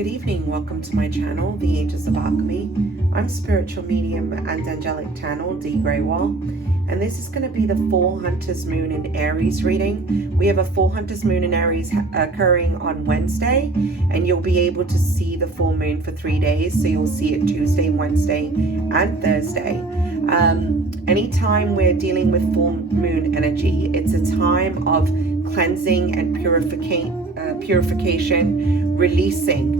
Good evening, welcome to my channel, The Angels of Alchemy. I'm spiritual medium and Angelic Channel, Dee Grewal, and this is going to be the full Hunter's Moon in Aries reading. We have a full Hunter's Moon in Aries occurring on Wednesday, and you'll be able to see the full moon for 3 days, so you'll see it Tuesday, Wednesday, and Thursday. Anytime we're dealing with full moon energy, it's a time of cleansing and purification, releasing,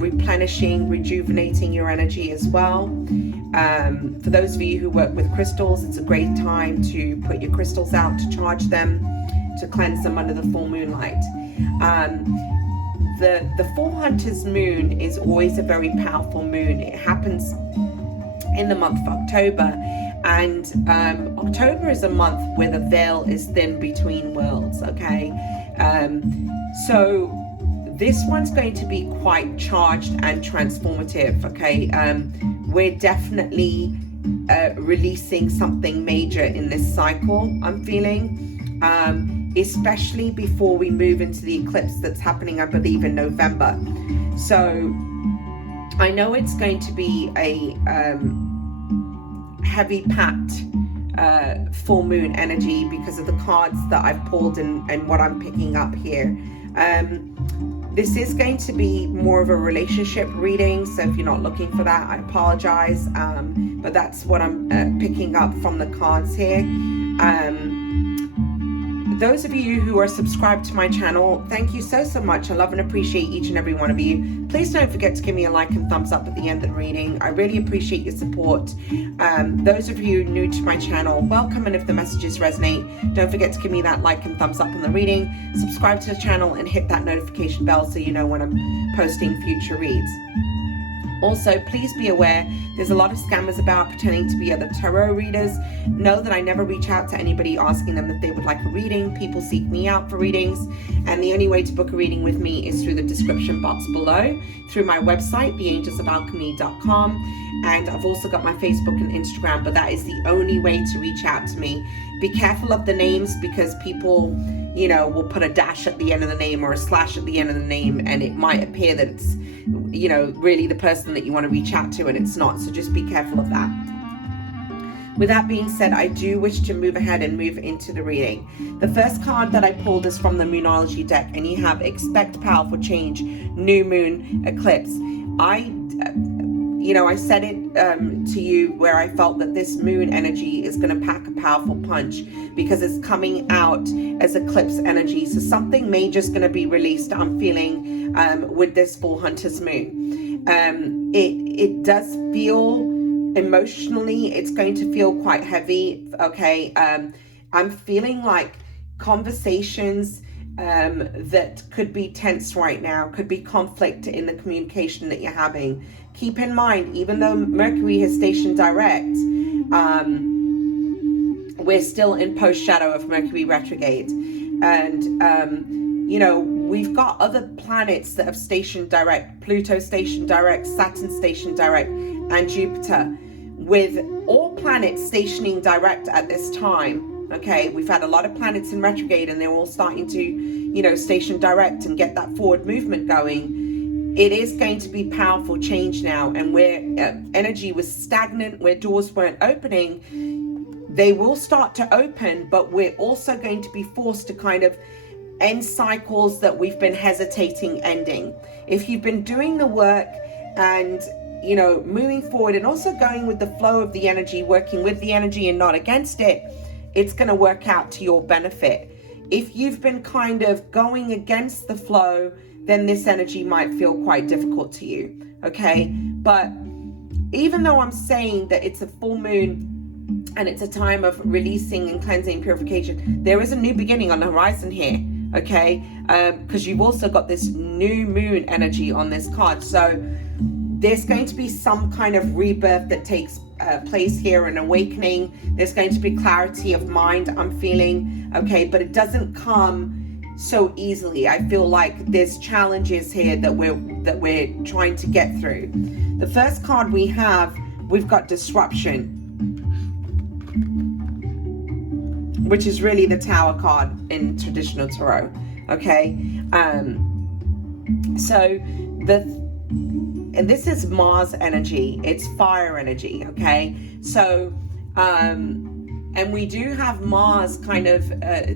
replenishing, rejuvenating your energy as well. For those of you who work with crystals, it's a great time to put your crystals out, to charge them, to cleanse them under the full moonlight. The full Hunter's Moon is always a very powerful moon. It happens in the month of October, and October is a month where the veil is thin between worlds, okay? So this one's going to be quite charged and transformative, okay? We're definitely releasing something major in this cycle, I'm feeling, especially before we move into the eclipse that's happening, I believe, in November. So I know it's going to be a heavy packed full moon energy because of the cards that I've pulled and what I'm picking up here. This is going to be more of a relationship reading, so if you're not looking for that, I apologize, but that's what I'm picking up from the cards here. Those of you who are subscribed to my channel, thank you so much. I love and appreciate each and every one of you. Please don't forget to give me a like and thumbs up at the end of the reading. I really appreciate your support. Those of you new to my channel, welcome, and if the messages resonate, don't forget to give me that like and thumbs up on the reading. Subscribe to the channel and hit that notification bell so you know when I'm posting future reads. Also, please be aware, there's a lot of scammers about pretending to be other tarot readers. Know that I never reach out to anybody asking them if they would like a reading. People seek me out for readings, and the only way to book a reading with me is through the description box below, through my website, theangelsofalchemy.com, and I've also got my Facebook and Instagram, but that is the only way to reach out to me. Be careful of the names, because people, you know, will put a dash at the end of the name or a slash at the end of the name, and it might appear that it's, you know, really the person that you want to reach out to, and it's not. So just be careful of that. With that being said, I do wish to move ahead and move into the reading. The first card that I pulled is from the Moonology deck, and you have Expect Powerful Change, New Moon, Eclipse. I said it to you where I felt that this moon energy is going to pack a powerful punch because it's coming out as eclipse energy. So something major is going to be released, I'm feeling, with this full Hunter's Moon. It does feel emotionally, it's going to feel quite heavy, okay? I'm feeling like conversations that could be tense right now, could be conflict in the communication that you're having. Keep in mind, even though Mercury has stationed direct, we're still in post shadow of Mercury retrograde, and you know, we've got other planets that have stationed direct. Pluto stationed direct, Saturn stationed direct, and Jupiter. With all planets stationing direct at this time, okay, we've had a lot of planets in retrograde, and they're all starting to, you know, station direct and get that forward movement going. It is going to be powerful change now, and where energy was stagnant, where doors weren't opening, they will start to open, but we're also going to be forced to kind of end cycles that we've been hesitating ending. If you've been doing the work and, you know, moving forward and also going with the flow of the energy, working with the energy and not against it, it's going to work out to your benefit. If you've been kind of going against the flow, then this energy might feel quite difficult to you, okay? But even though I'm saying that it's a full moon and it's a time of releasing and cleansing and purification, there is a new beginning on the horizon here, okay? Because you've also got this new moon energy on this card. So there's going to be some kind of rebirth that takes place here, an awakening. There's going to be clarity of mind, I'm feeling, okay? But it doesn't come so easily. I feel like there's challenges here that we're trying to get through. The first card we've got Disruption, which is really the Tower card in traditional tarot, okay? So and this is Mars energy, it's fire energy, okay? So, and we do have Mars kind of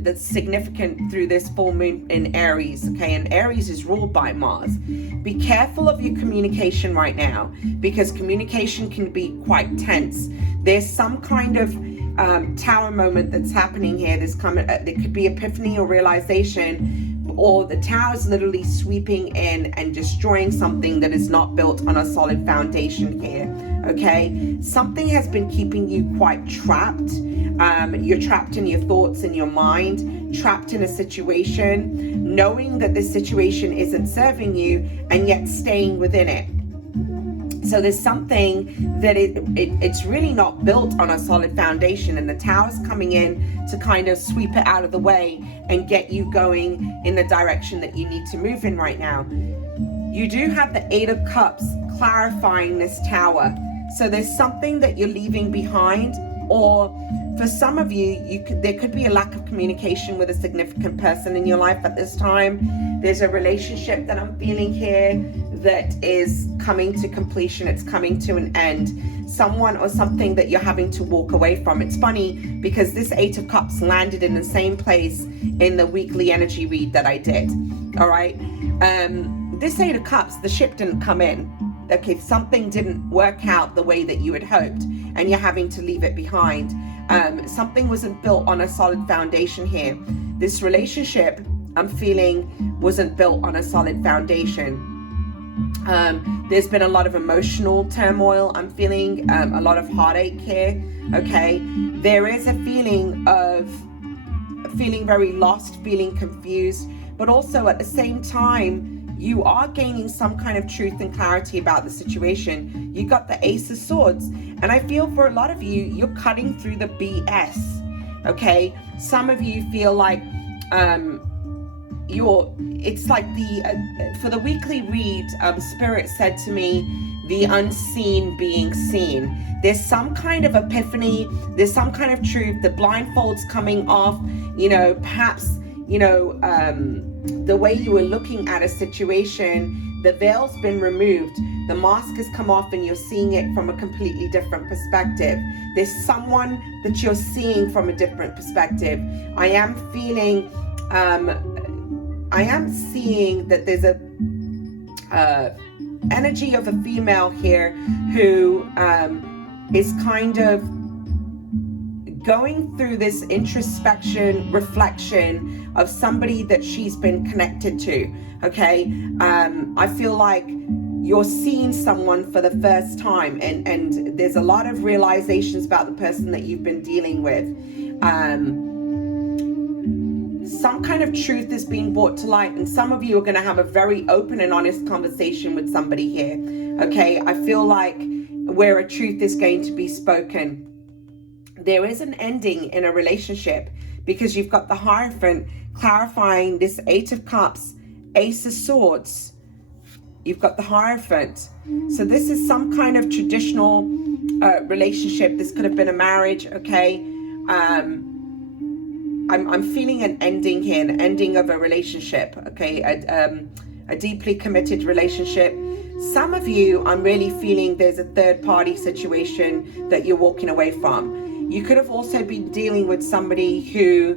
that's significant through this full moon in Aries, okay? And Aries is ruled by Mars. Be careful of your communication right now, because communication can be quite tense. There's some kind of tower moment that's happening here. There could be epiphany or realization, or the tower's literally sweeping in and destroying something that is not built on a solid foundation here, okay? Something has been keeping you quite trapped. You're trapped in your thoughts and your mind, trapped in a situation, knowing that this situation isn't serving you and yet staying within it. So there's something that it's really not built on a solid foundation, and the tower's coming in to kind of sweep it out of the way and get you going in the direction that you need to move in right now. You do have the Eight of Cups clarifying this tower. So there's something that you're leaving behind, or for some of you, there could be a lack of communication with a significant person in your life at this time. There's a relationship that I'm feeling here that is coming to completion. It's coming to an end. Someone or something that you're having to walk away from. It's funny because this Eight of Cups landed in the same place in the weekly energy read that I did. All right. This Eight of Cups, the ship didn't come in. Okay, something didn't work out the way that you had hoped, and you're having to leave it behind. Something wasn't built on a solid foundation here. This relationship, I'm feeling, wasn't built on a solid foundation. There's been a lot of emotional turmoil. I'm feeling a lot of heartache here. Okay, there is a feeling of feeling very lost, feeling confused, but also at the same time, you are gaining some kind of truth and clarity about the situation. You got the Ace of Swords, and I feel for a lot of you, you're cutting through the BS. Okay, some of you feel like it's like for the weekly read, Spirit said to me, the unseen being seen. There's some kind of epiphany, there's some kind of truth, the blindfold's coming off, perhaps, the way you were looking at a situation, the veil's been removed, the mask has come off, and you're seeing it from a completely different perspective. There's someone that you're seeing from a different perspective. I am seeing that there's a energy of a female here who is kind of going through this introspection, reflection of somebody that she's been connected to, okay? I feel like you're seeing someone for the first time, and there's a lot of realizations about the person that you've been dealing with. Some kind of truth is being brought to light, and some of you are going to have a very open and honest conversation with somebody here, okay? I feel like where a truth is going to be spoken. There is an ending in a relationship because you've got the Hierophant clarifying this Eight of Cups, Ace of Swords. You've got the Hierophant. So this is some kind of traditional relationship. This could have been a marriage, okay? I'm feeling an ending here, an ending of a relationship, okay? A deeply committed relationship. Some of you, I'm really feeling there's a third party situation that you're walking away from. You could have also been dealing with somebody who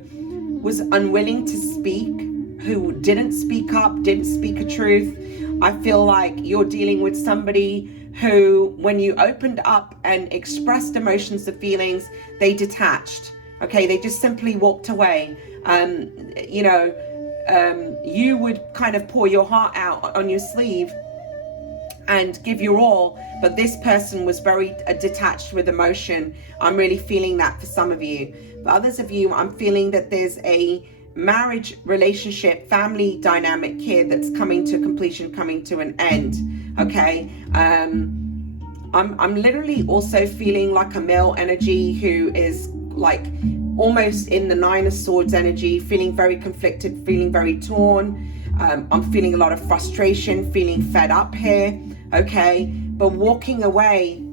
was unwilling to speak, who didn't speak up, didn't speak a truth. I feel like you're dealing with somebody who, when you opened up and expressed emotions and feelings, they detached. Okay, they just simply walked away. You would kind of pour your heart out on your sleeve and give your all, but this person was very detached with emotion. I'm really feeling that for some of you. For others of you, I'm feeling that there's a marriage, relationship, family dynamic here that's coming to completion, coming to an end. Okay, I'm literally also feeling like a male energy who is like almost in the Nine of Swords energy, feeling very conflicted, feeling very torn. I'm feeling a lot of frustration, feeling fed up here, okay? But walking away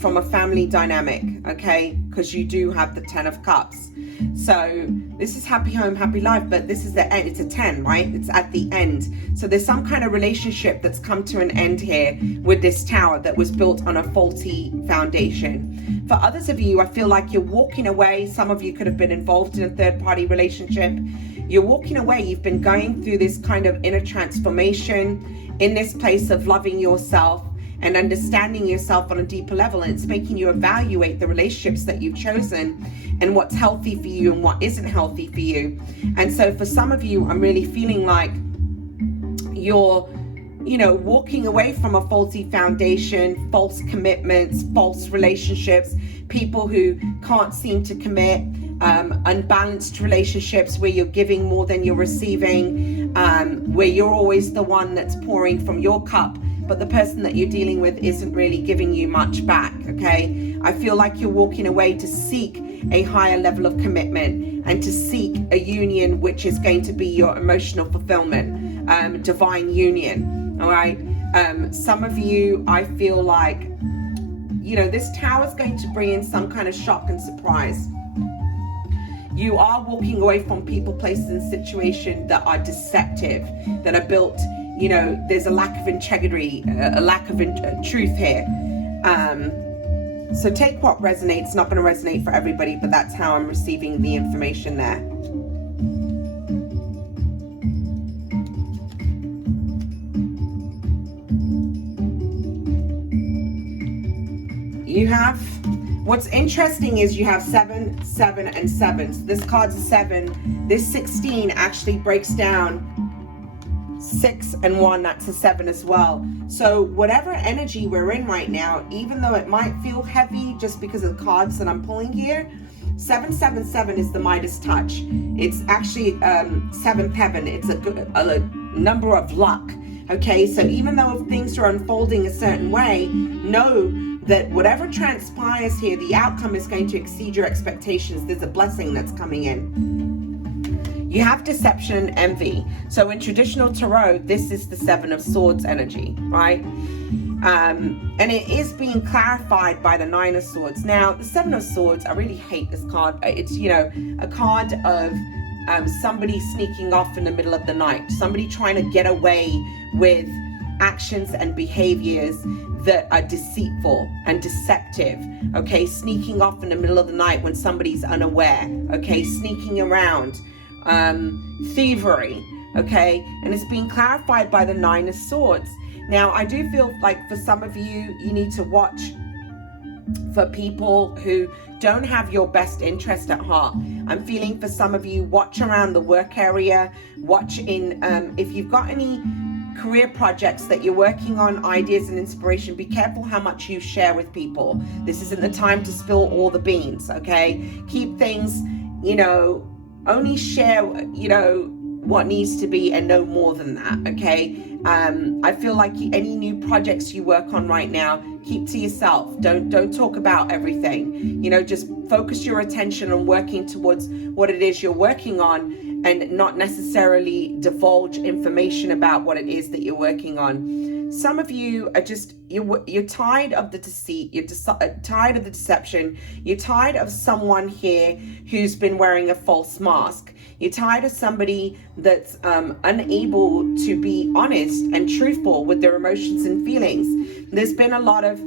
from a family dynamic, okay? Because you do have the Ten of Cups. So this is happy home, happy life, but this is the end. It's a 10, right? It's at the end. So there's some kind of relationship that's come to an end here with this tower that was built on a faulty foundation. For others of you, I feel like you're walking away. Some of you could have been involved in a third-party relationship. You're walking away. You've been going through this kind of inner transformation in this place of loving yourself and understanding yourself on a deeper level, and it's making you evaluate the relationships that you've chosen and what's healthy for you and what isn't healthy for you. And so for some of you, I'm really feeling like you're, you know, walking away from a faulty foundation, false commitments, false relationships, people who can't seem to commit, unbalanced relationships where you're giving more than you're receiving, where you're always the one that's pouring from your cup, but the person that you're dealing with isn't really giving you much back, okay? I feel like you're walking away to seek a higher level of commitment and to seek a union which is going to be your emotional fulfillment, divine union, all right? Some of you, I feel like, you know, this tower is going to bring in some kind of shock and surprise. You are walking away from people, places, and situations that are deceptive, that are built, you know, there's a lack of integrity, a lack of truth here. So take what resonates. It's not going to resonate for everybody, but that's how I'm receiving the information there. You have, what's interesting is you have 7, 7, and 7. So this card's a 7. This 16 actually breaks down 6 and 1, that's a 7 as well. So whatever energy we're in right now, even though it might feel heavy just because of the cards that I'm pulling here, 777 is the Midas touch. It's actually 7th heaven. It's a number of luck. Okay, so even though things are unfolding a certain way, know that whatever transpires here, the outcome is going to exceed your expectations. There's a blessing that's coming in. You have deception and envy. So in traditional tarot, this is the 7 of Swords energy, right? And it is being clarified by the 9 of Swords. Now, the 7 of Swords, I really hate this card. It's, you know, a card of somebody sneaking off in the middle of the night, somebody trying to get away with actions and behaviors that are deceitful and deceptive, okay? Sneaking off in the middle of the night when somebody's unaware, okay? Sneaking around, thievery, okay? And it's being clarified by the 9 of Swords. Now, I do feel like for some of you, you need to watch for people who don't have your best interest at heart. I'm feeling for some of you, watch around the work area, watch in, if you've got any career projects that you're working on, ideas and inspiration, be careful how much you share with people. This isn't the time to spill all the beans, okay? Keep things, you know, only share, you know, what needs to be and no more than that, okay? I feel like any new projects you work on right now, keep to yourself. Don't talk about everything. You know, just focus your attention on working towards what it is you're working on and not necessarily divulge information about what it is that you're working on. Some of you are just, you're tired of the deceit, you're tired of the deception, you're tired of someone here who's been wearing a false mask. You're tired of somebody that's unable to be honest and truthful with their emotions and feelings. There's been a lot of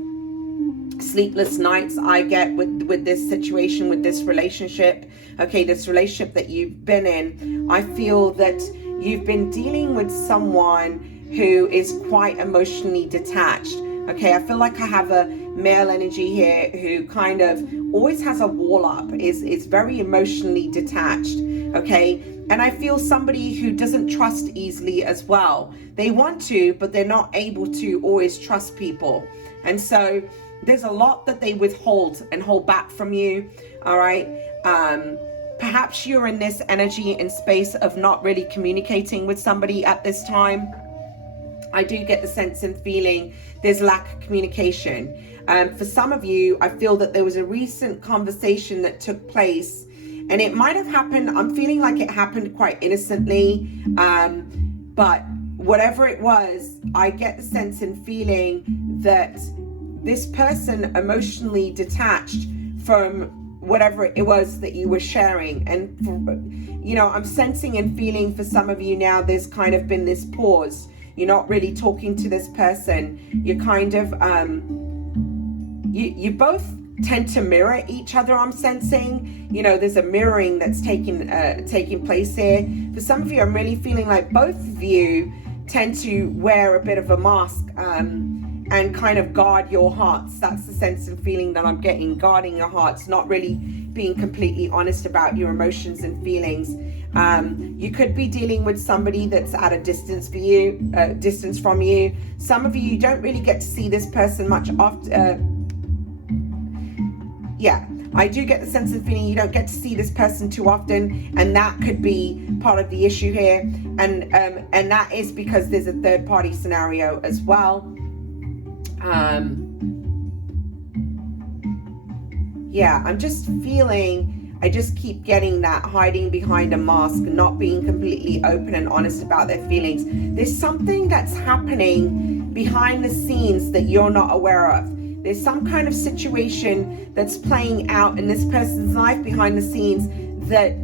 sleepless nights I get with this situation, with this relationship. Okay, this relationship that you've been in. I feel that you've been dealing with someone who is quite emotionally detached. Okay, I feel like I have a male energy here who kind of always has a wall up, is very emotionally detached. Okay, and I feel somebody who doesn't trust easily as well. They want to, but they're not able to always trust people. And so there's a lot that they withhold and hold back from you. All right. Perhaps you're in this energy and space of not really communicating with somebody at this time. I do get the sense and feeling there's lack of communication. For some of you, I feel that there was a recent conversation that took place, and it might have happened, I'm feeling like it happened quite innocently, but whatever it was, I get the sense and feeling that this person emotionally detached from whatever it was that you were sharing. And I'm sensing and feeling for some of you now, there's kind of been this pause. You're not really talking to this person. You're kind of you both tend to mirror each other, I'm sensing. There's a mirroring that's taking place here. For some of you, I'm really feeling like both of you tend to wear a bit of a mask and kind of guard your hearts. That's the sense and feeling that I'm getting, guarding your hearts, not really being completely honest about your emotions and feelings. You could be dealing with somebody that's at a distance from you. Some of you don't really get to see this person much after. I do get the sense and feeling you don't get to see this person too often, and that could be part of the issue here. And that is because there's a third party scenario as well. I'm just feeling, I just keep getting that hiding behind a mask, not being completely open and honest about their feelings. There's something that's happening behind the scenes that you're not aware of. There's some kind of situation that's playing out in this person's life behind the scenes that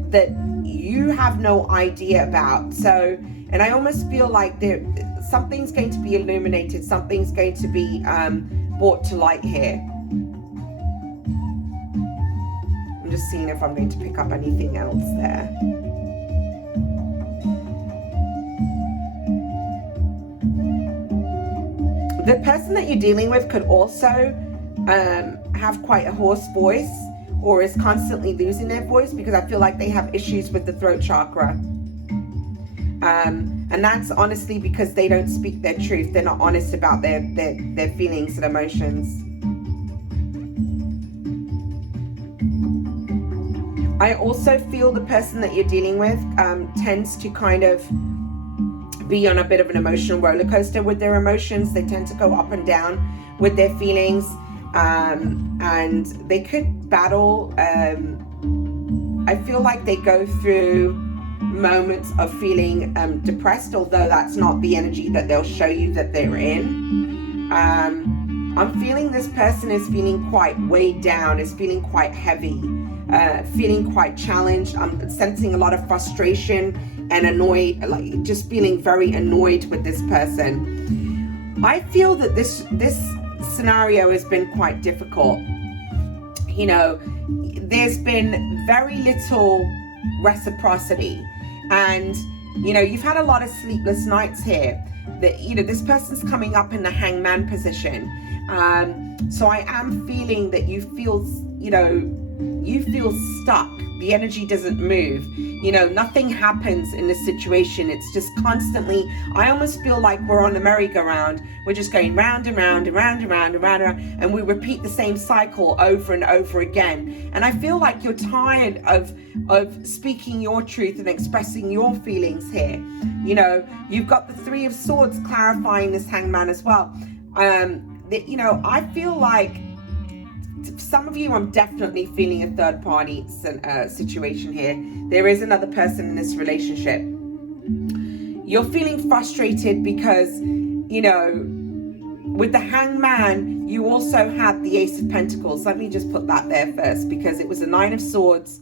you have no idea about. So, and I almost feel like something's going to be illuminated, something's going to be brought to light here. I'm just seeing if I'm going to pick up anything else there. The person that you're dealing with could also have quite a hoarse voice, or is constantly losing their voice, because I feel like they have issues with the throat chakra. And that's honestly because they don't speak their truth. They're not honest about their feelings and emotions. I also feel the person that you're dealing with tends to kind of be on a bit of an emotional roller coaster with their emotions. They tend to go up and down with their feelings, and they could battle. I feel like they go through moments of feeling depressed, although that's not the energy that they'll show you that they're in. I'm feeling this person is feeling quite weighed down, is feeling quite heavy, feeling quite challenged. I'm sensing a lot of frustration and annoyed, like just feeling very annoyed with this person. I feel that this scenario has been quite difficult. There's been very little reciprocity, and you've had a lot of sleepless nights here. That this person's coming up in the hangman position. So I am feeling that you feel stuck. The energy doesn't move. Nothing happens in this situation. It's just constantly, I almost feel like we're on the merry-go-round. We're just going round and round and round and round and round and round, and we repeat the same cycle over and over again. And I feel like you're tired of speaking your truth and expressing your feelings here. You've got the Three of Swords clarifying this hangman as well. I feel like some of you, I'm definitely feeling a third party situation here. There is another person in this relationship. You're feeling frustrated because, with the hangman, you also had the Ace of Pentacles. Let me just put that there first, because it was the Nine of Swords,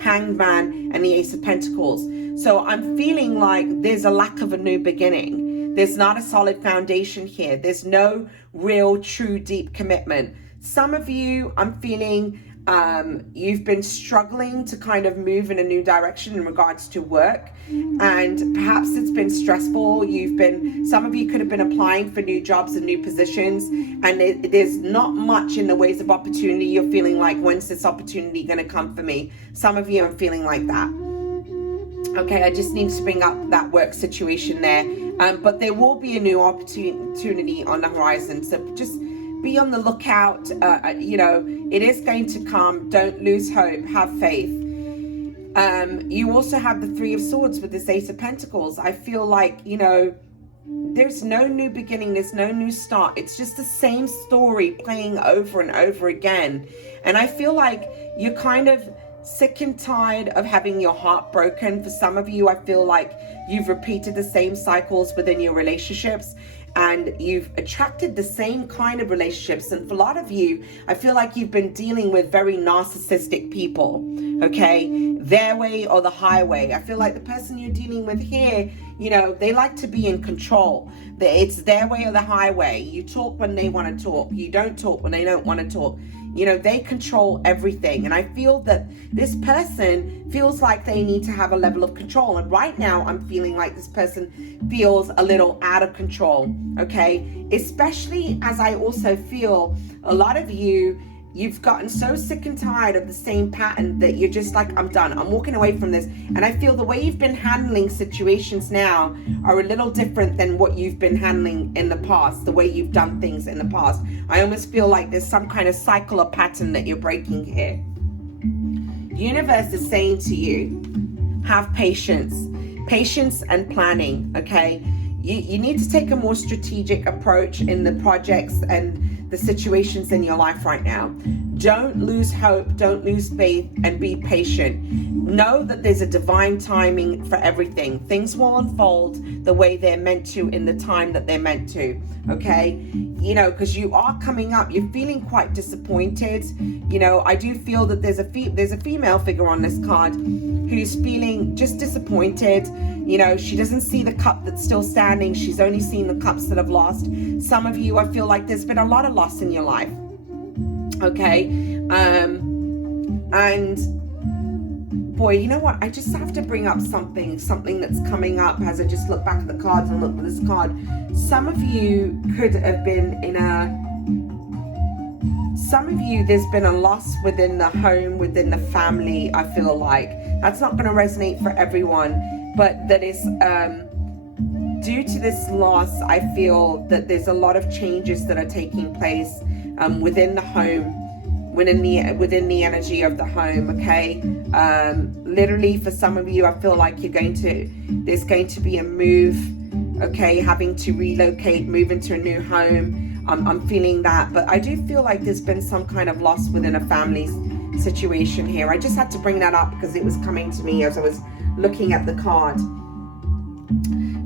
hangman, and the Ace of Pentacles. So I'm feeling like there's a lack of a new beginning. There's not a solid foundation here. There's no real, true, deep commitment. Some of you, I'm feeling you've been struggling to kind of move in a new direction in regards to work, and perhaps it's been stressful. Some of you could have been applying for new jobs and new positions, and there's not much in the ways of opportunity. You're feeling like, when's this opportunity going to come for me? Some of you are feeling like that. Okay, I just need to bring up that work situation there. But there will be a new opportunity on the horizon. So just be on the lookout. It is going to come. Don't lose hope. Have faith. You also have the Three of Swords with this Ace of Pentacles. I feel like, there's no new beginning. There's no new start. It's just the same story playing over and over again. And I feel like you're kind of sick and tired of having your heart broken. For some of you, I feel like you've repeated the same cycles within your relationships. and you've attracted the same kind of relationships. And for a lot of you, I feel like you've been dealing with very narcissistic people, okay? Their way or the highway. I feel like the person you're dealing with here, you know, they like to be in control. It's their way or the highway. You talk when they want to talk. You don't talk when they don't want to talk. You know, they control everything. And I feel that this person feels like they need to have a level of control. And right now, I'm feeling like this person feels a little out of control, okay? Especially as I also feel a lot of you, you've gotten so sick and tired of the same pattern that you're just like, I'm done. I'm walking away from this. And I feel the way you've been handling situations now are a little different than what you've been handling in the past, the way you've done things in the past. I almost feel like there's some kind of cycle or pattern that you're breaking here. The universe is saying to you, have patience and planning, okay? You need to take a more strategic approach in the projects and the situations in your life right now. Don't lose hope, don't lose faith, and be patient. Know that there's a divine timing for everything. Things will unfold the way they're meant to in the time that they're meant to, okay? You know, because you are coming up, you're feeling quite disappointed. You know, I do feel that there's a female figure on this card who's feeling just disappointed. You know, she doesn't see the cup that's still standing. She's only seen the cups that have lost. Some of you, I feel like there's been a lot of loss in your life. Okay. And boy, you know what? I just have to bring up something that's coming up as I just look back at the cards and look at this card. Some of you could have been there's been a loss within the home, within the family, I feel like. That's not going to resonate for everyone, but that is, due to this loss, I feel that there's a lot of changes that are taking place within the home, within the energy of the home, okay? Literally, for some of you, I feel like there's going to be a move, okay? Having to relocate, move into a new home. I'm feeling that, but I do feel like there's been some kind of loss within a family situation here. I just had to bring that up because it was coming to me as I was looking at the card.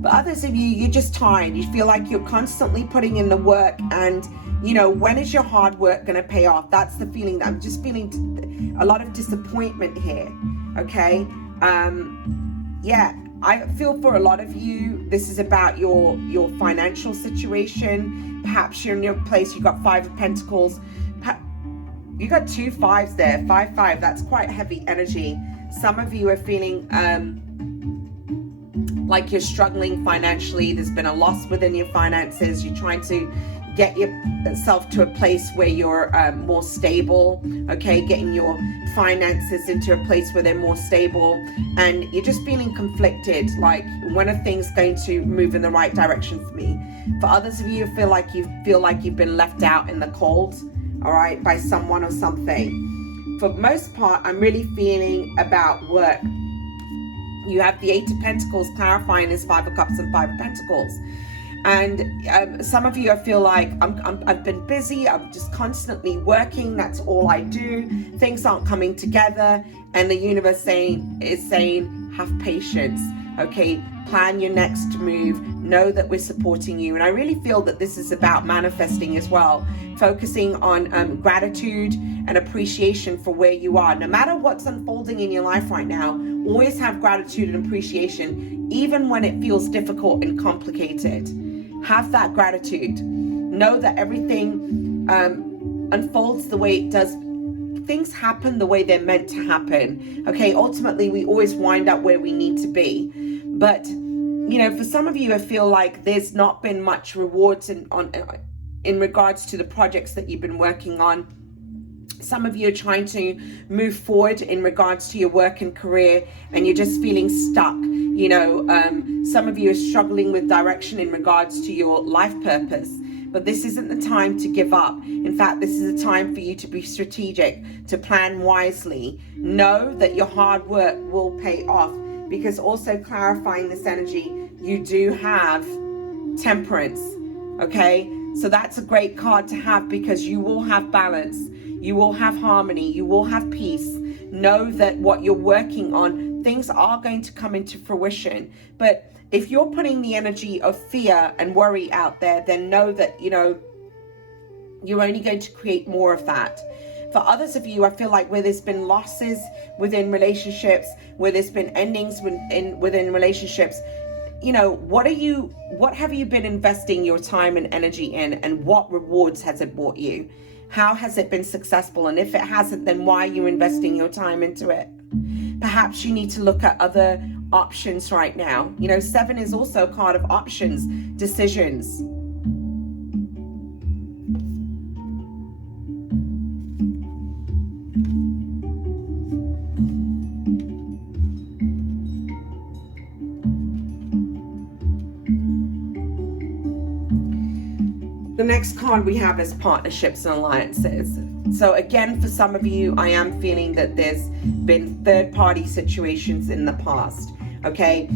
But others of you, you're just tired. You feel like you're constantly putting in the work, and you know, when is your hard work going to pay off? That's the feeling that I'm just feeling a lot of disappointment here. Okay. Yeah, I feel for a lot of you, this is about your financial situation. Perhaps you're in your place, you got 5 of Pentacles. You got 2 5s there, 5 5. That's quite heavy energy. Some of you are feeling like you're struggling financially. There's been a loss within your finances. You're trying to get yourself to a place where you're more stable, okay? Getting your finances into a place where they're more stable, and you're just feeling conflicted, like when are things going to move in the right direction for me? For others of you, feel like you've been left out in the cold, all right, by someone or something. For the most part, I'm really feeling about work. You have the 8 of Pentacles clarifying this 5 of Cups and 5 of Pentacles. And some of you, I feel like I've been busy. I'm just constantly working. That's all I do. Things aren't coming together. And the universe is saying, have patience. Okay, plan your next move. Know that we're supporting you. And I really feel that this is about manifesting as well. Focusing on gratitude and appreciation for where you are. No matter what's unfolding in your life right now, always have gratitude and appreciation, even when it feels difficult and complicated. Have that gratitude. Know that everything unfolds the way it does. Things happen the way they're meant to happen. Okay, ultimately, we always wind up where we need to be. But, you know, for some of you, I feel like there's not been much rewards in regards to the projects that you've been working on. Some of you are trying to move forward in regards to your work and career, and you're just feeling stuck. You know, some of you are struggling with direction in regards to your life purpose. But this isn't the time to give up. In fact, this is a time for you to be strategic, to plan wisely. Know that your hard work will pay off, because also clarifying this energy, you do have temperance. Okay, so that's a great card to have, because you will have balance. You will have harmony. You will have peace. Know that what you're working on things are going to come into fruition. But if you're putting the energy of fear and worry out there, then know that, you know, you're only going to create more of that. For others of you, I feel like where there's been losses within relationships, where there's been endings within relationships, you know, what have you been investing your time and energy in, and what rewards has it brought you? How has it been successful? And if it hasn't, then why are you investing your time into it? Perhaps you need to look at other options right now. You know, 7 is also a card of options, decisions. The next card we have is partnerships and alliances. So again, for some of you, I am feeling that there's been third-party situations in the past, okay?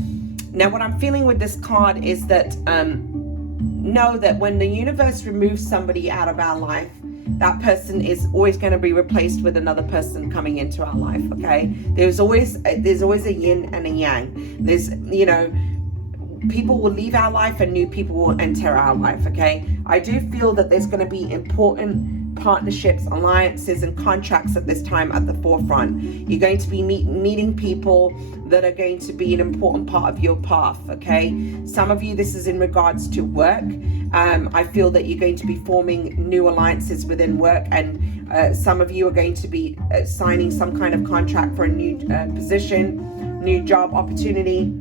Now, what I'm feeling with this card is that know that when the universe removes somebody out of our life, that person is always going to be replaced with another person coming into our life, okay? There's always a yin and a yang. There's, you know, people will leave our life and new people will enter our life, okay? I do feel that there's going to be important partnerships, alliances, and contracts at this time at the forefront. You're going to be meeting people that are going to be an important part of your path, okay? Some of you, this is in regards to work. I feel that you're going to be forming new alliances within work, and some of you are going to be signing some kind of contract for a new position, new job opportunity,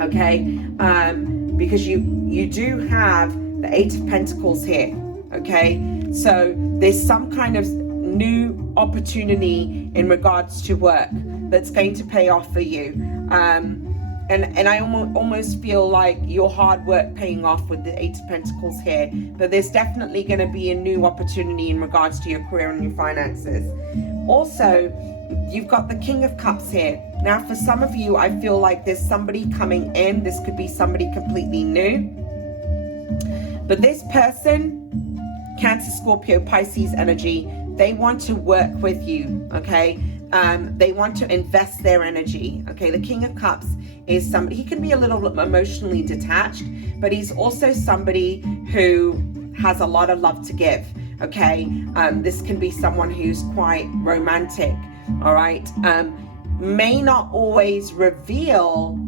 okay? Because you do have the 8 of Pentacles here, okay? So there's some kind of new opportunity in regards to work that's going to pay off for you. And I almost feel like your hard work paying off with the 8 of Pentacles here. But there's definitely going to be a new opportunity in regards to your career and your finances. Also, you've got the King of Cups here. Now, for some of you, I feel like there's somebody coming in. This could be somebody completely new. But this person, Cancer, Scorpio, Pisces energy, they want to work with you, okay? They want to invest their energy, okay? The King of Cups is somebody, he can be a little emotionally detached, but he's also somebody who has a lot of love to give, okay? This can be someone who's quite romantic, all right? May not always reveal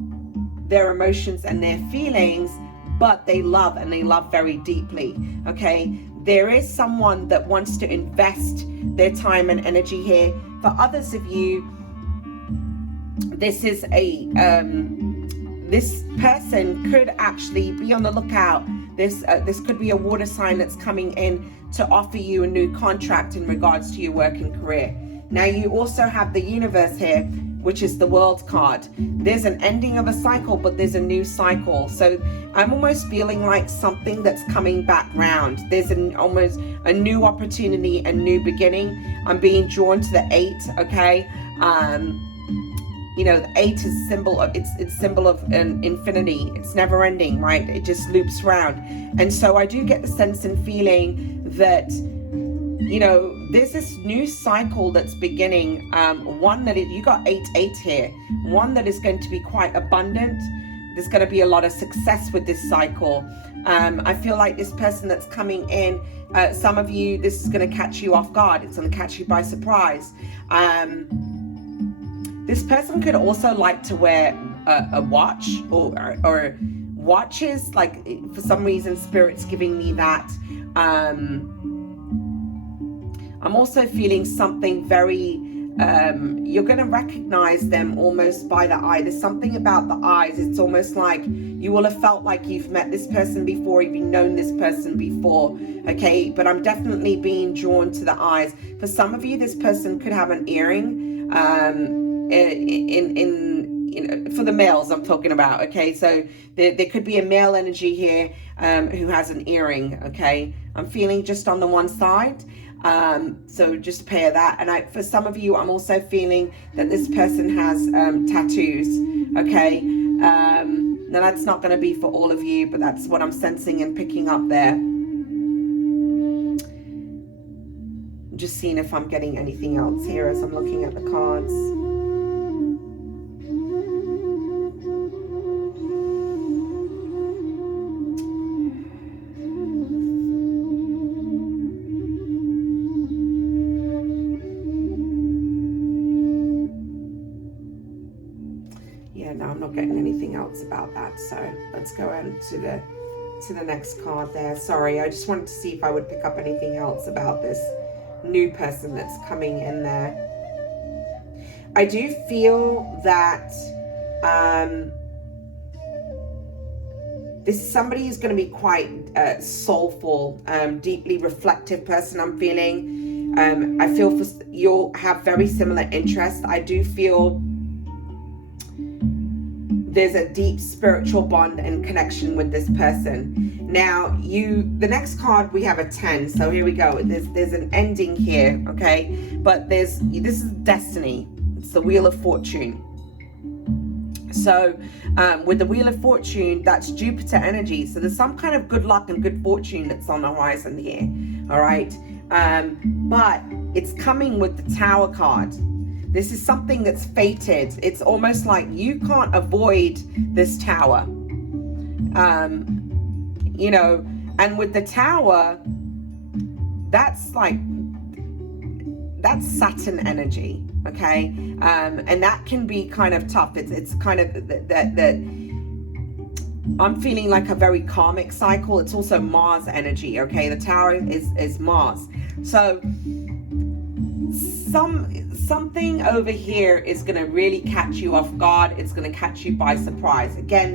their emotions and their feelings, but they love, and they love very deeply, okay? There is someone that wants to invest their time and energy here. For others of you, this is this person could actually be on the lookout. This could be a water sign that's coming in to offer you a new contract in regards to your work and career. Now, you also have the universe here, which is the World card. There's an ending of a cycle, but there's a new cycle. So I'm almost feeling like something that's coming back round. There's almost a new opportunity, a new beginning. I'm being drawn to the 8, okay? You know, the 8 is symbol of, it's symbol of an infinity. It's never ending, right? It just loops round. And so I do get the sense and feeling that, you know, there's this new cycle that's beginning. One that you got 8-8 here. One that is going to be quite abundant. There's going to be a lot of success with this cycle. I feel like this person that's coming in, some of you, this is going to catch you off guard. It's going to catch you by surprise. This person could also like to wear a watch or watches. Like, for some reason, Spirit's giving me that. I'm also feeling something very, you're going to recognize them almost by the eye. There's something about the eyes. It's almost like you will have felt like you've met this person before, you've known this person before, okay? But I'm definitely being drawn to the eyes. For some of you, this person could have an earring, for the males I'm talking about, okay? So there could be a male energy here who has an earring, okay? I'm feeling just on the one side. So just pair that. And for some of you, I'm also feeling that this person has tattoos, okay? Now that's not going to be for all of you, but that's what I'm sensing and picking up there. I'm just seeing if I'm getting anything else here as I'm looking at the cards. else about that. So let's go on to the next card there. Sorry, I just wanted to see if I would pick up anything else about this new person that's coming in there. I do feel that this somebody is going to be quite soulful, deeply reflective person, I'm feeling. I feel you'll have very similar interests. I do feel there's a deep spiritual bond and connection with this person. Now, the next card, we have a 10. So here we go. There's an ending here, okay? But this is destiny. It's the Wheel of Fortune. So with the Wheel of Fortune, that's Jupiter energy. So there's some kind of good luck and good fortune that's on the horizon here, all right? But it's coming with the Tower card. This is something that's fated. It's almost like you can't avoid this Tower. You know, and with the Tower, that's Saturn energy, okay? And that can be kind of tough. It's kind of that I'm feeling like a very karmic cycle. It's also Mars energy, okay? The Tower is Mars. So something over here is going to really catch you off guard. It's going to catch you by surprise. Again,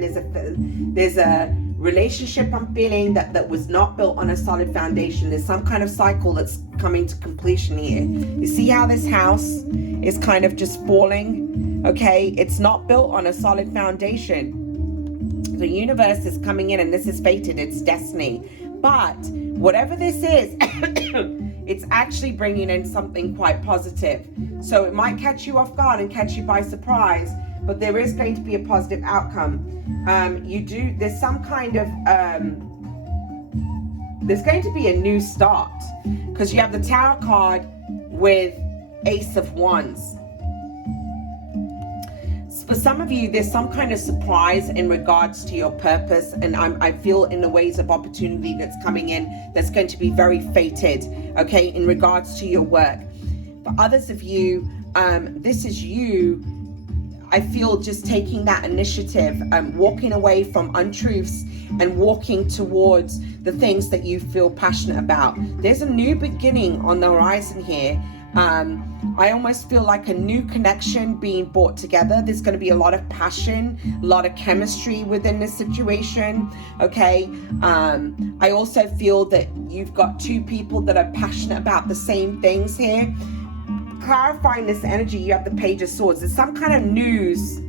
there's a relationship I'm feeling that was not built on a solid foundation. There's some kind of cycle that's coming to completion here. You see how this house is kind of just falling, okay? It's not built on a solid foundation. The universe is coming in, and this is fated. It's destiny. But whatever this is, it's actually bringing in something quite positive. So it might catch you off guard and catch you by surprise, but there is going to be a positive outcome. There's some kind of, there's going to be a new start, because you have the Tower card with Ace of Wands. For some of you, there's some kind of surprise in regards to your purpose, and I feel in the ways of opportunity that's coming in that's going to be very fated, okay, in regards to your work. For others of you, this is you, I feel, just taking that initiative, walking away from untruths and walking towards the things that you feel passionate about. There's a new beginning on the horizon here. I almost feel like a new connection being brought together. There's going to be a lot of passion, a lot of chemistry within this situation, okay? I also feel that you've got two people that are passionate about the same things here. Clarifying this energy, you have the Page of Swords. There's some kind of news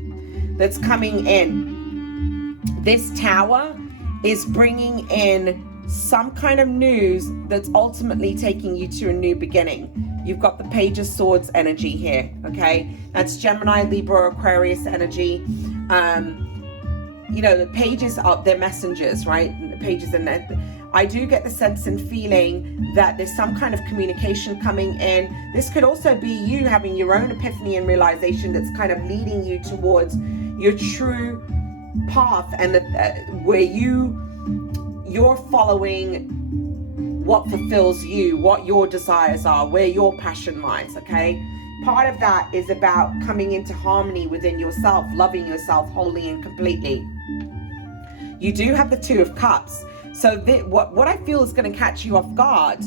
that's coming in. This Tower is bringing in some kind of news that's ultimately taking you to a new beginning. You've got the Page of Swords energy here, okay? That's Gemini, Libra, Aquarius energy. You know, the pages are, they're messengers, right? The pages in there. I do get the sense and feeling that there's some kind of communication coming in. This could also be you having your own epiphany and realization that's kind of leading you towards your true path, and where you're following what fulfills you, what your desires are, where your passion lies, okay? Part of that is about coming into harmony within yourself, loving yourself wholly and completely. You do have the Two of Cups. So what I feel is going to catch you off guard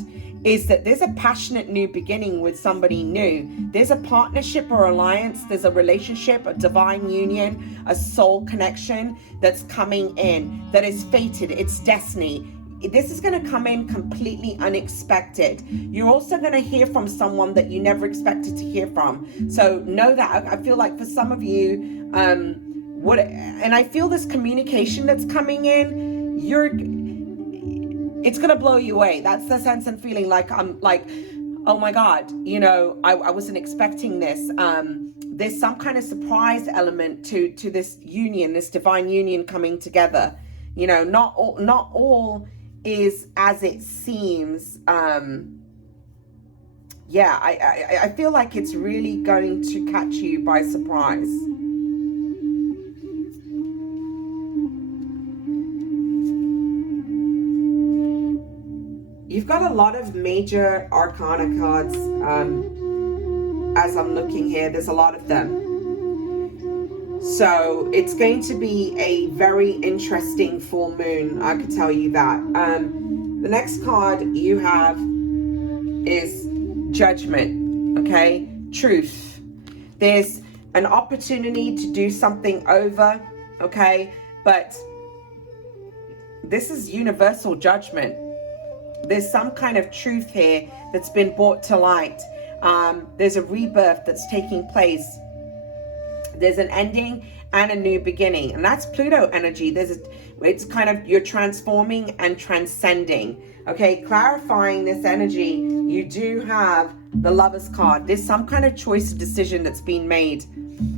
is that there's a passionate new beginning with somebody new. There's a partnership or alliance. There's a relationship, a divine union, a soul connection that's coming in, that is fated. It's destiny. This is going to come in completely unexpected. You're also going to hear from someone that you never expected to hear from. So know that. I feel like for some of you, and I feel this communication that's coming in, it's going to blow you away. That's the sense and feeling, like I'm like, oh my God, you know, I wasn't expecting this. There's some kind of surprise element to this union, this divine union coming together. You know, not all is as it seems. Yeah, I feel like it's really going to catch you by surprise. You've got a lot of major arcana cards. As I'm looking here, there's a lot of them. So it's going to be a very interesting full moon, I can tell you that. The next card you have is Judgment, okay? Truth. There's an opportunity to do something over, okay? But this is universal judgment. There's some kind of truth here that's been brought to light. There's a rebirth that's taking place. There's an ending and a new beginning, and that's Pluto energy. It's kind of, you're transforming and transcending. Okay, clarifying this energy, you do have the Lovers card. There's some kind of choice or decision that's been made.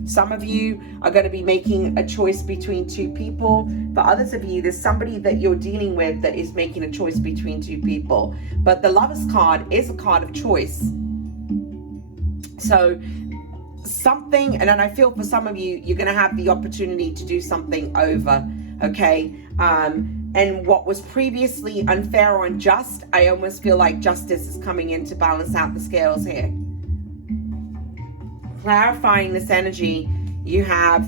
Some of you are going to be making a choice between two people. For others of you, there's somebody that you're dealing with that is making a choice between two people. But the Lovers card is a card of choice. So something, and then I feel for some of you, you're going to have the opportunity to do something over, okay? And what was previously unfair or unjust, I almost feel like justice is coming in to balance out the scales here. Clarifying this energy, you have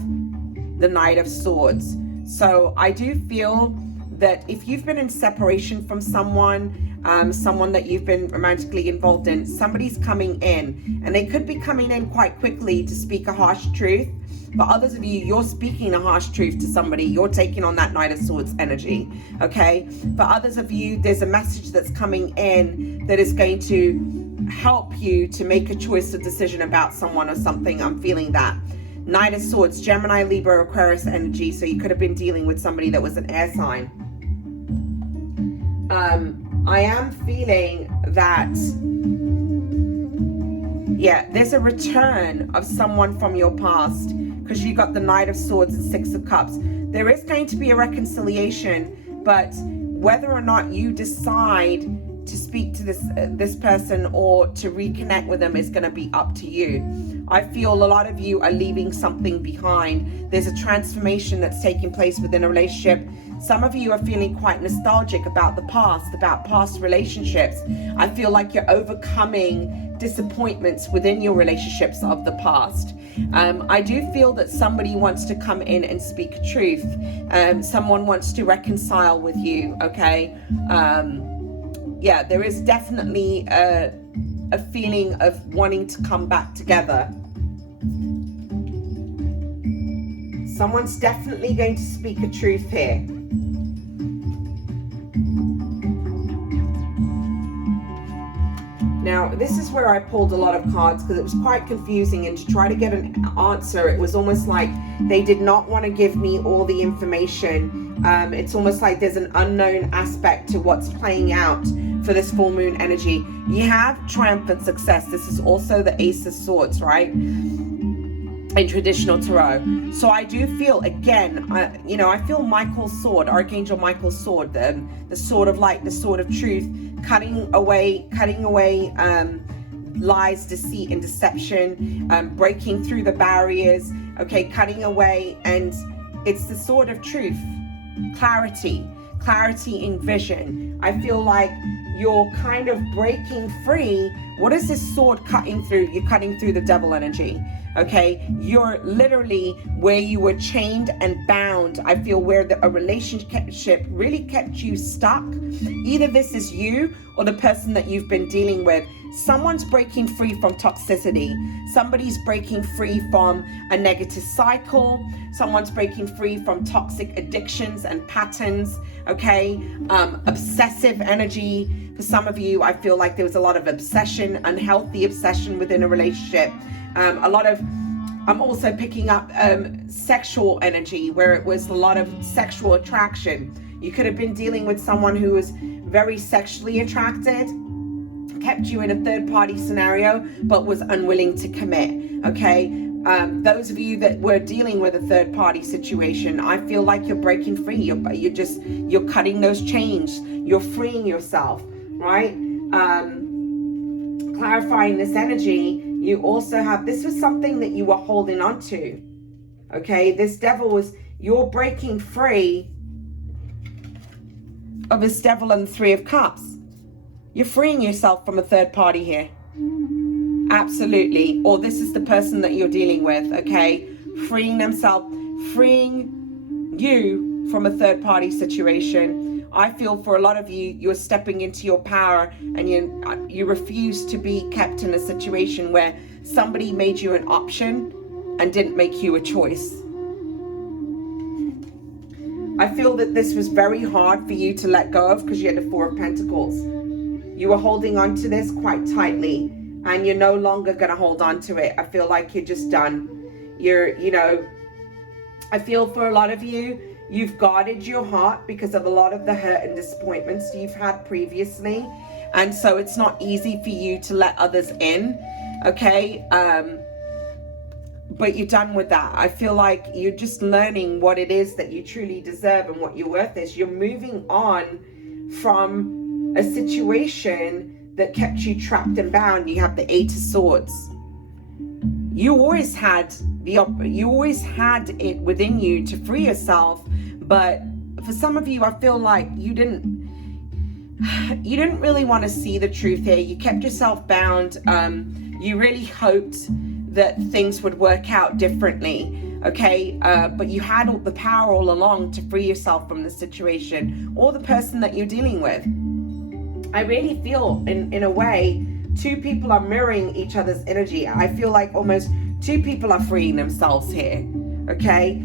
the Knight of Swords. So I do feel that if you've been in separation from someone that you've been romantically involved in, somebody's coming in, and they could be coming in quite quickly to speak a harsh truth. For others of you, you're speaking a harsh truth to somebody. You're taking on that Knight of Swords energy, okay? For others of you, there's a message that's coming in that is going to help you to make a choice or decision about someone or something. I'm feeling that. Knight of Swords, Gemini, Libra, Aquarius energy. So you could have been dealing with somebody that was an air sign. I am feeling that, yeah, there's a return of someone from your past, because you got the Knight of Swords and Six of Cups. There is going to be a reconciliation, but whether or not you decide to speak to this person or to reconnect with them is going to be up to you. I feel a lot of you are leaving something behind. There's a transformation that's taking place within a relationship. Some of you are feeling quite nostalgic about the past, about past relationships. I feel like you're overcoming disappointments within your relationships of the past. I do feel that somebody wants to come in and speak truth. Someone wants to reconcile with you, okay? Yeah, there is definitely a feeling of wanting to come back together. Someone's definitely going to speak a truth here. Now, this is where I pulled a lot of cards because it was quite confusing, and to try to get an answer, it was almost like they did not want to give me all the information. It's almost like there's an unknown aspect to what's playing out for this full moon energy. You have triumphant success. This is also the Ace of Swords, right? In traditional tarot. So I do feel, again, I feel Michael's sword, Archangel Michael's sword, the sword of light, the sword of truth, cutting away lies, deceit, and deception, breaking through the barriers, okay, cutting away, and it's the sword of truth, clarity in vision. I feel like you're kind of breaking free. What is this sword cutting through? You're cutting through the devil energy. Okay, you're literally where you were chained and bound. I feel where a relationship really kept you stuck. Either this is you or the person that you've been dealing with. Someone's breaking free from toxicity. Somebody's breaking free from a negative cycle. Someone's breaking free from toxic addictions and patterns. Okay, obsessive energy. For some of you, I feel like there was a lot of obsession, unhealthy obsession within a relationship. I'm also picking up sexual energy, where it was a lot of sexual attraction. You could have been dealing with someone who was very sexually attracted, kept you in a third-party scenario, but was unwilling to commit, okay? Those of you that were dealing with a third-party situation, I feel like you're breaking free. You're cutting those chains. You're freeing yourself, right? Clarifying this energy, you also have, this was something that you were holding on to, okay? This devil was, you're breaking free of this devil and the Three of Cups. You're freeing yourself from a third party here. Absolutely. Or this is the person that you're dealing with, okay? freeing themselves, freeing you from a third-party situation. I feel for a lot of you, you're stepping into your power, and you refuse to be kept in a situation where somebody made you an option and didn't make you a choice. I feel that this was very hard for you to let go of because you had the Four of Pentacles. You were holding on to this quite tightly, and you're no longer going to hold on to it. I feel like you're just done. I feel for a lot of you, you've guarded your heart because of a lot of the hurt and disappointments you've had previously. And so it's not easy for you to let others in, okay? But you're done with that. I feel like you're just learning what it is that you truly deserve and what your worth is. You're moving on from a situation that kept you trapped and bound. You have the Eight of Swords. You always had it within you to free yourself, but for some of you, I feel like you didn't really want to see the truth here. You kept yourself bound. You really hoped that things would work out differently, okay? But you had all the power all along to free yourself from the situation or the person that you're dealing with. I really feel, in a way, two people are mirroring each other's energy. I feel like almost two people are freeing themselves here, okay?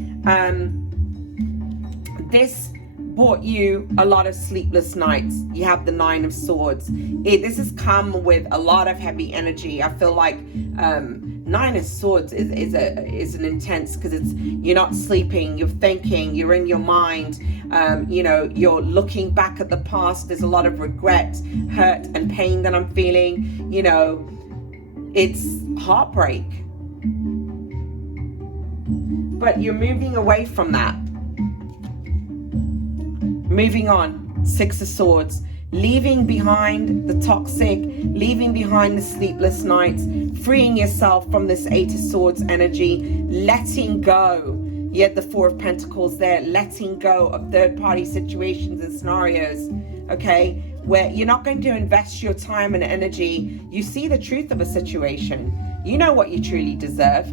This brought you a lot of sleepless nights. You have the Nine of Swords. This has come with a lot of heavy energy. I feel like Nine of Swords is an intense, because you're not sleeping, you're thinking, you're in your mind, you're looking back at the past. There's a lot of regret, hurt, and pain that I'm feeling. It's heartbreak. But you're moving away from that. Moving on, Six of Swords. Leaving behind the toxic, leaving behind the sleepless nights, freeing yourself from this Eight of Swords energy, letting go. You had the Four of Pentacles there, letting go of third-party situations and scenarios, okay? Where you're not going to invest your time and energy. You see the truth of a situation. You know what you truly deserve.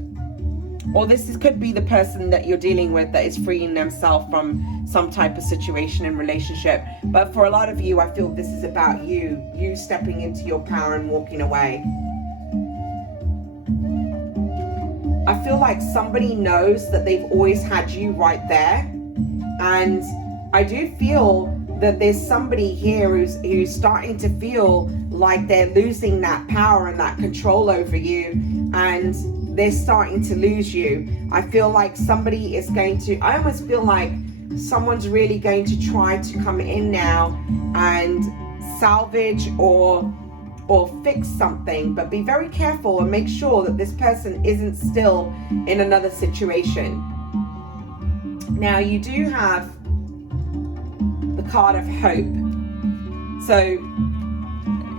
Or could be the person that you're dealing with that is freeing themselves from some type of situation and relationship. But for a lot of you, I feel this is about you stepping into your power and walking away. I feel like somebody knows that they've always had you right there. And I do feel that there's somebody here who's starting to feel like they're losing that power and that control over you, and they're starting to lose you. I feel like somebody is I almost feel like someone's really going to try to come in now and salvage or fix something, but be very careful and make sure that this person isn't still in another situation. Now, you do have the card of hope. So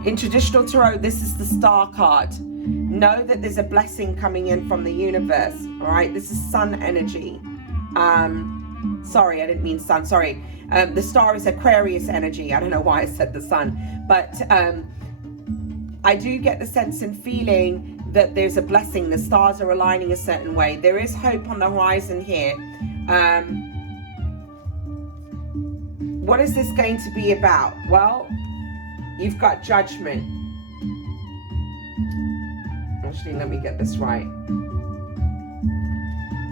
in traditional tarot, this is the Star card. Know that there's a blessing coming in from the universe, all right? This is sun energy. Sorry, I didn't mean sun, sorry. The star is Aquarius energy. I don't know why I said the sun, but I do get the sense and feeling that there's a blessing. The stars are aligning a certain way. There is hope on the horizon here. What is this going to be about? Well, you've got Judgment. Actually, let me get this right.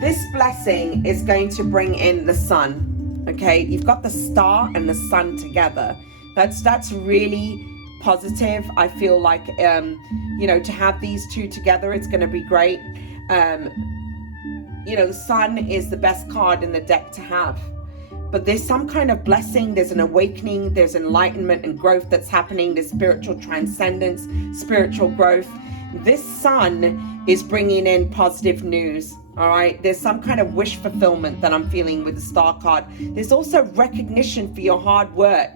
This blessing is going to bring in the sun, okay? You've got the star and the sun together. That's really positive. I feel like, to have these two together, it's going to be great. The sun is the best card in the deck to have. But there's some kind of blessing, there's an awakening, there's enlightenment and growth that's happening, there's spiritual transcendence, spiritual growth. This sun is bringing in positive news, all right? There's some kind of wish fulfillment that I'm feeling with the Star card. There's also recognition for your hard work,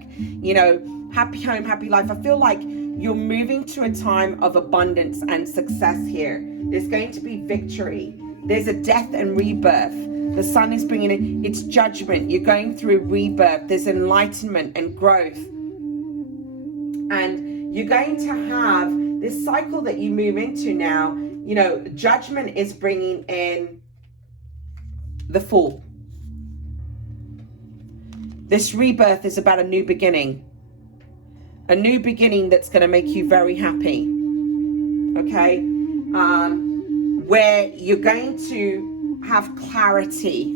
happy home, happy life. I feel like you're moving to a time of abundance and success here. There's going to be victory. There's a death and rebirth. The sun is bringing in, it's judgment. You're going through rebirth. There's enlightenment and growth. And you're going to have this cycle that you move into now. Judgment is bringing in the Fool. This rebirth is about a new beginning. A new beginning that's going to make you very happy. Okay? Where you're going to have clarity.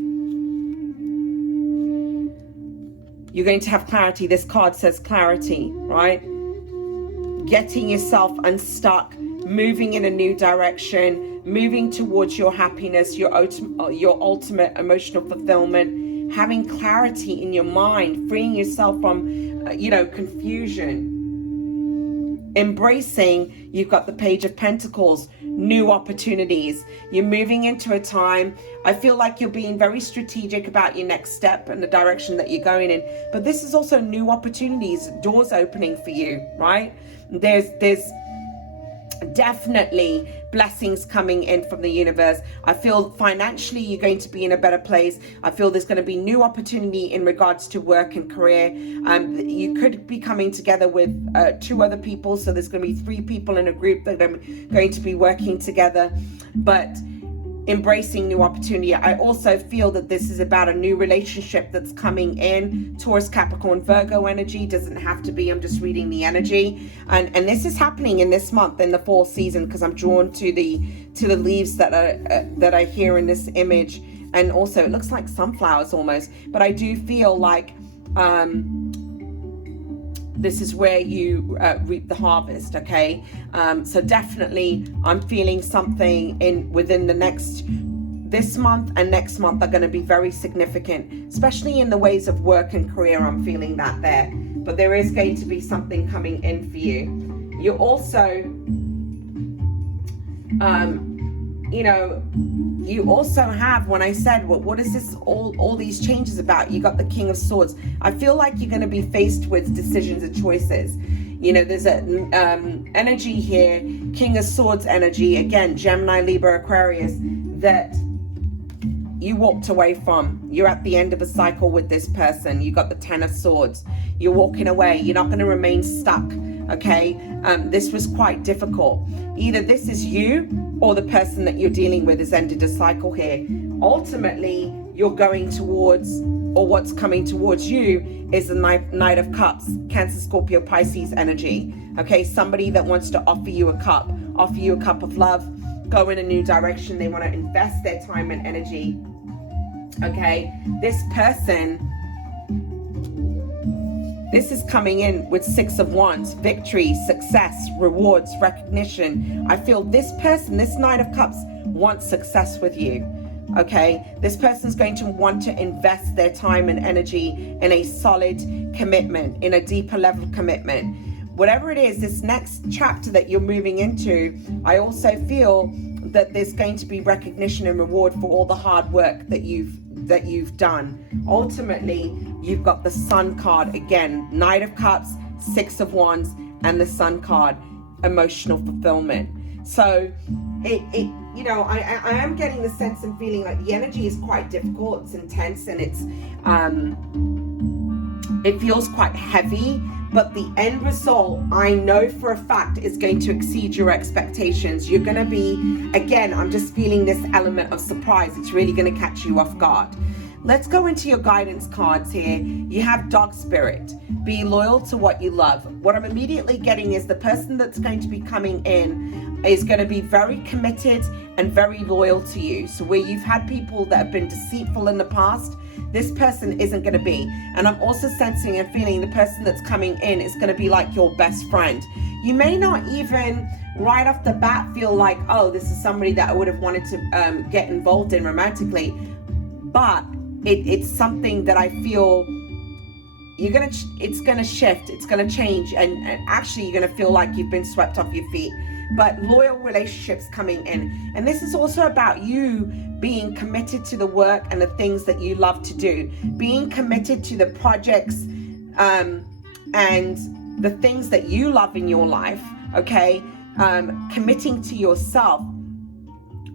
You're going to have clarity. This card says clarity, right? Getting yourself unstuck, moving in a new direction, moving towards your happiness, your ultimate emotional fulfillment, having clarity in your mind, freeing yourself from, confusion. Embracing, you've got the Page of Pentacles, new opportunities. You're moving into a time, I feel like you're being very strategic about your next step and the direction that you're going in. But this is also new opportunities, doors opening for you, right? There's definitely blessings coming in from the universe. I feel financially you're going to be in a better place. I feel there's going to be new opportunity in regards to work and career. You could be coming together with 2 other people, so there's going to be 3 people in a group that are going to be working together, but embracing new opportunity. I also feel that this is about a new relationship that's coming in. Taurus, Capricorn, Virgo energy. Doesn't have to be. I'm just reading the energy, and this is happening in this month in the fall season, because I'm drawn to the leaves that are here in this image, and also it looks like sunflowers almost. But I do feel like this is where you reap the harvest, okay? So definitely I'm feeling something within this month and next month are going to be very significant, especially in the ways of work and career. I'm feeling that there. But there is going to be something coming in for you. You also, you also have, when I said, what is this, all these changes about? You got the King of Swords. I feel like you're going to be faced with decisions and choices. There's an energy here, King of Swords energy, again, Gemini, Libra, Aquarius, that you walked away from. You're at the end of a cycle with this person. You got the 10 of Swords. You're walking away. You're not going to remain stuck, okay? This was quite difficult. Either this is you or the person that you're dealing with has ended a cycle here. Ultimately, you're going towards, or what's coming towards you is the Knight of Cups, Cancer, Scorpio, Pisces energy. Okay, somebody that wants to offer you a cup of love, go in a new direction. They want to invest their time and energy. Okay, this person, this is coming in with 6 of Wands, victory, success, rewards, recognition. I feel this person, this Knight of Cups, wants success with you. Okay, this person's going to want to invest their time and energy in a solid commitment, in a deeper level commitment. Whatever it is, this next chapter that you're moving into, I also feel that there's going to be recognition and reward for all the hard work that you've done. Ultimately, you've got the Sun card again, Knight of Cups, 6 of Wands, and the Sun card, emotional fulfillment. So I am getting the sense and feeling like the energy is quite difficult, it's intense, and it feels quite heavy, but the end result, I know for a fact, is going to exceed your expectations. You're going to be, again, I'm just feeling this element of surprise. It's really going to catch you off guard. Let's go into your guidance cards here. You have Dog Spirit. Be loyal to what you love. What I'm immediately getting is the person that's going to be coming in is going to be very committed and very loyal to you. So where you've had people that have been deceitful in the past, this person isn't going to be. And I'm also sensing and feeling the person that's coming in is going to be like your best friend. You may not even right off the bat feel like, oh, this is somebody that I would have wanted to get involved in romantically, but it's something that I feel it's gonna shift, it's gonna change, and actually you're gonna feel like you've been swept off your feet. But loyal relationships coming in, and this is also about you being committed to the work and the things that you love to do, being committed to the projects and the things that you love in your life. Okay, committing to yourself,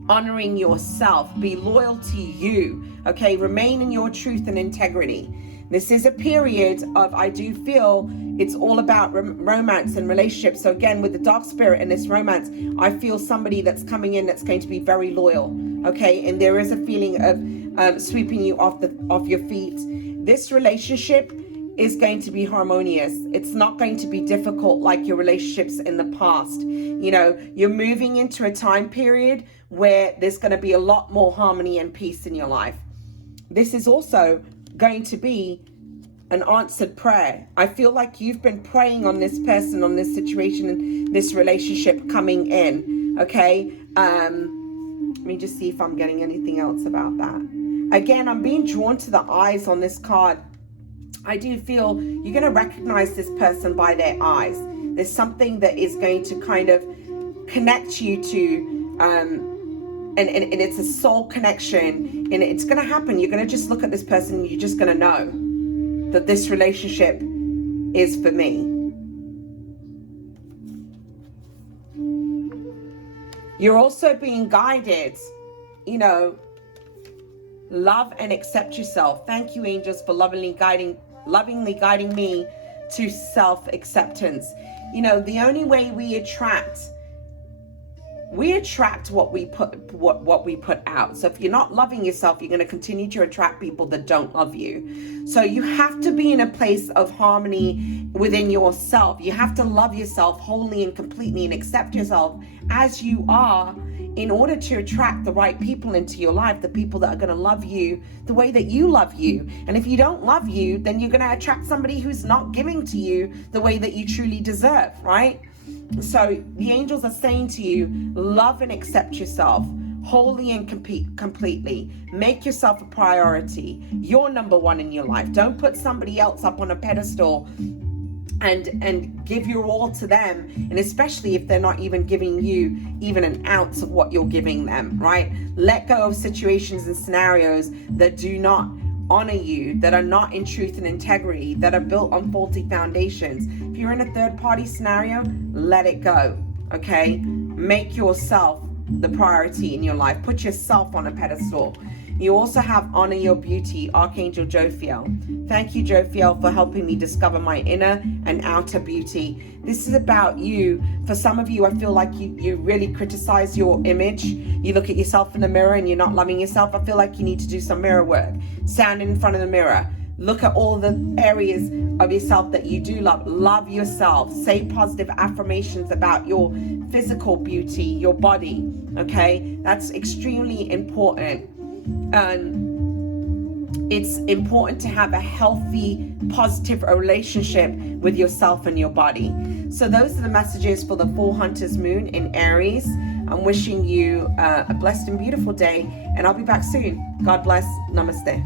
honoring yourself, be loyal to you. Okay, remain in your truth and integrity. This is a period of, I do feel it's all about romance and relationships. So again, with the Dark Spirit in this romance, I feel somebody that's coming in that's going to be very loyal. Okay, and there is a feeling sweeping you off your feet. This relationship is going to be harmonious. It's not going to be difficult like your relationships in the past. You know, you're moving into a time period where there's going to be a lot more harmony and peace in your life. This is also going to be an answered prayer. I feel like you've been praying on this person, on this situation, and this relationship coming in. Okay. Let me just see if I'm getting anything else about that. Again, I'm being drawn to the eyes on this card. I do feel you're going to recognize this person by their eyes. There's something that is going to kind of connect you to, and it's a soul connection, and it's going to happen. You're going to just look at this person and you're just going to know that this relationship is for me. You're also being guided, you know, love and accept yourself. Thank you, angels, for lovingly guiding me to self-acceptance. You know, the only way we attract what we put out. So if you're not loving yourself, you're going to continue to attract people that don't love you. So you have to be in a place of harmony within yourself. You have to love yourself wholly and completely and accept yourself as you are in order to attract the right people into your life, the people that are going to love you the way that you love you. And if you don't love you, then you're going to attract somebody who's not giving to you the way that you truly deserve, right? So the angels are saying to you, love and accept yourself wholly and completely. Make yourself a priority. You're number one in your life. Don't put somebody else up on a pedestal and give your all to them, and especially if they're not even giving you even an ounce of what you're giving them, right? Let go of situations and scenarios that do not honor you, that are not in truth and integrity, that are built on faulty foundations. If you're in a third party scenario, let it go, okay? Make yourself the priority in your life. Put yourself on a pedestal. You also have honor your beauty, Archangel Jophiel. Thank you, Jophiel, for helping me discover my inner and outer beauty. This is about you. For some of you, I feel like you really criticize your image. You look at yourself in the mirror and you're not loving yourself. I feel like you need to do some mirror work. Stand in front of the mirror. Look at all the areas of yourself that you do love. Love yourself. Say positive affirmations about your physical beauty, your body, okay? That's extremely important. It's important to have a healthy, positive relationship with yourself and your body. So those are the messages for the full Hunter's Moon in Aries. I'm wishing you a blessed and beautiful day, and I'll be back soon. God bless. Namaste.